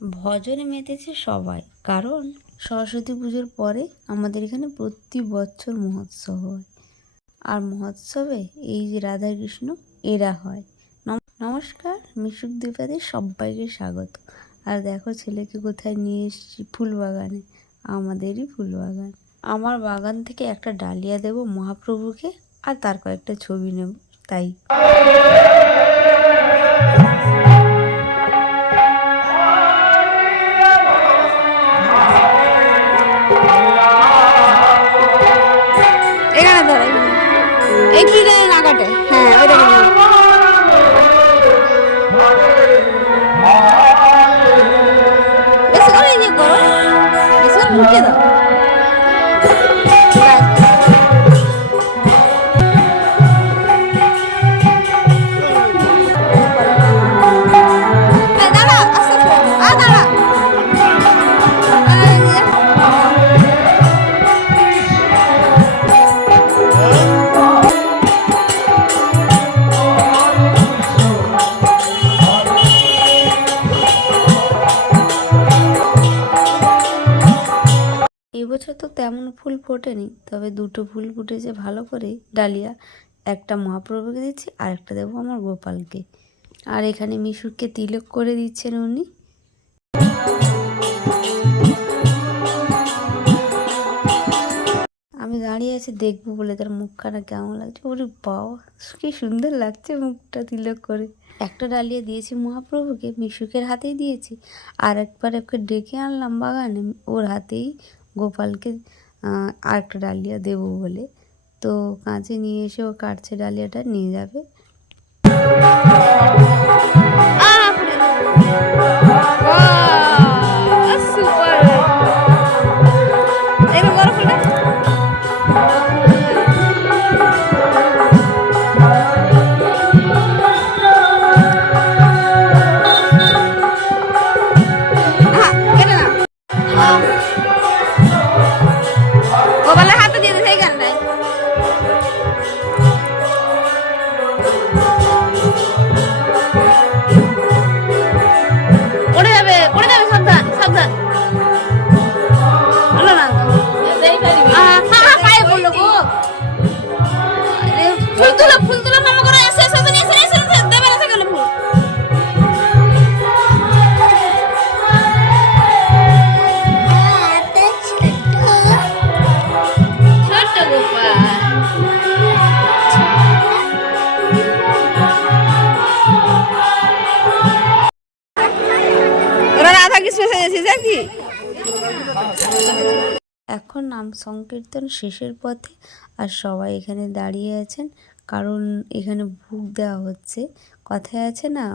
ভজনে মেতেছে সবাই, কারণ সরস্বতী পুজোর পরে আমাদের এখানে প্রতি বছর মহোৎসব হয়। আর মহোৎসবে এই যে রাধাকৃষ্ণ এরা হয়। নমস্কার, মিশুক দ্বিপাদের সবাইকে স্বাগত। আর দেখো ছেলেকে কোথায় নিয়ে এসেছি, ফুল বাগানে, আমাদেরই ফুল বাগান। আমার বাগান থেকে একটা ডালিয়া দেব মহাপ্রভুকে, আর তার কয়েকটা ছবি নেব, তাই। এখানে ধরো, এই পিলারে না কাটে, হ্যাঁ ওইটা বেশি করে ইয়ে করো, বেশি করে ঢুকে দাও। দাঁড়া, আস্তে আস্তে, দাঁড়া। এবছর তো তেমন ফুল ফোটেনি, তবে দুটো ফুল ফুটেছে ভালো করে ডালিয়া। একটা মহাপ্রভুকে দিচ্ছি, আর একটা দেবো আমার গোপালকে। আর এখানে মিশুকে তিলক করে দিচ্ছেন উনি। আমি দাঁড়িয়ে আছি দেখবো বলে, তার মুখখানা কেমন লাগছে। ওরে বাবা, কি সুন্দর লাগছে মুখটা তিলক করে। একটা ডালিয়া দিয়েছি মহাপ্রভুকে, মিশুকের হাতেই দিয়েছি। আর একবার ওকে ডেকে আনলাম বাগানে, ওর হাতেই গোপালকে আর একটা ডালিয়া দেবো বলে। তো কাঁচে নিয়ে এসে ও কাটছে, ডালিয়াটা নিয়ে যাবে। গোপালের হাতে দিয়ে দিয়েছে এইখানটায়। পড়ে যাবে, পড়ে যাবে, সাবধান সাবধান। হলো না তো, পায়ে পড়লো গো। ফুল তুলো, ফুল তুলো, মামা করে এসে এসে এসে এসে দেবে না সেখানে ফুল। ছোট্ট গোপাল। এখন নাম সংকীর্তন শেষের পথে, আর সবাই এখানে দাঁড়িয়ে আছেন, কারণ এখানে ভোগ দেওয়া হচ্ছে। কথায় আছে না,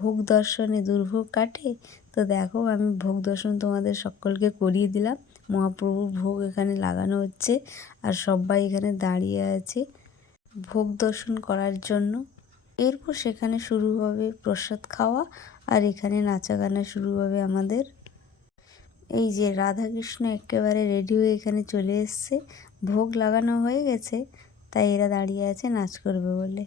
ভোগ দর্শনে দুর্ভোগ কাটে। তো দেখো, আমি ভোগ দর্শন তোমাদের সকলকে করিয়ে দিলাম। মহাপ্রভুর ভোগ এখানে লাগানো হচ্ছে, আর সবাই এখানে দাঁড়িয়ে আছে ভোগ দর্শন করার জন্য। এরপর সেখানে শুরু হবে প্রসাদ খাওয়া, আর এখানে নাচা গানা শুরু হবে আমাদের। এই যে রাধাকৃষ্ণ একেবারে রেডি হয়ে এখানে চলে এসছে, ভোগ লাগানো হয়ে গেছে, তাই এরা দাঁড়িয়ে আছে নাচ করবে বলে।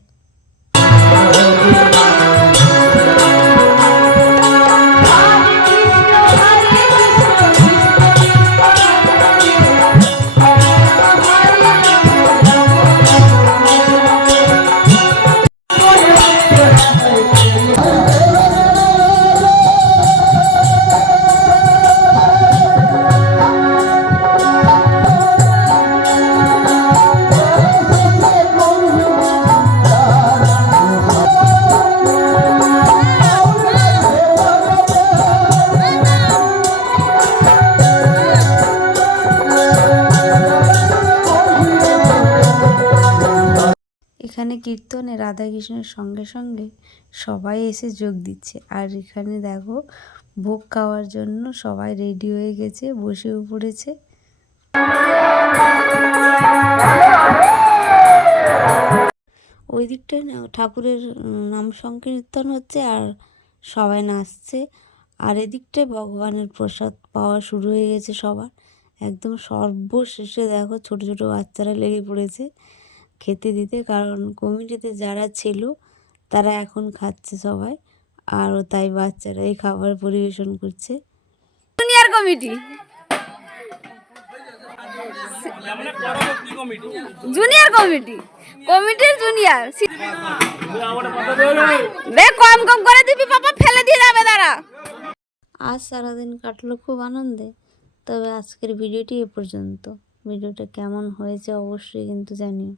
এখানে কীর্তনে রাধাকৃষ্ণের সঙ্গে সঙ্গে সবাই এসে যোগ দিচ্ছে। আর এখানে দেখো, ভোগ খাওয়ার জন্য সবাই রেডি হয়ে গেছে, বসেও পড়েছে। ওই দিকটায় ঠাকুরের নাম সংকীর্তন হচ্ছে, আর সবাই নাচছে। আর এদিকটায় ভগবানের প্রসাদ পাওয়া শুরু হয়ে গেছে সবার। একদম সর্বশেষে দেখো ছোট ছোট বাচ্চারা লেগে পড়েছে খেতে দিতে, কারণ কমিটিতে যারা ছিল তারা এখন খাচ্ছে সবাই। আরও তাই বাচ্চারা এই খাবার পরিবেশন করছে। জুনিয়র কমিটি, জুনিয়র কমিটি, কমিটির জুনিয়র। কম কম করে দিবি বাবা, ফেলে দিয়ে যাবে দাঁড়া। আজ সারাদিন কাটলো খুব আনন্দে। তবে আজকের ভিডিওটি এ পর্যন্ত। ভিডিওটা কেমন হয়েছে অবশ্যই কিন্তু জানিও।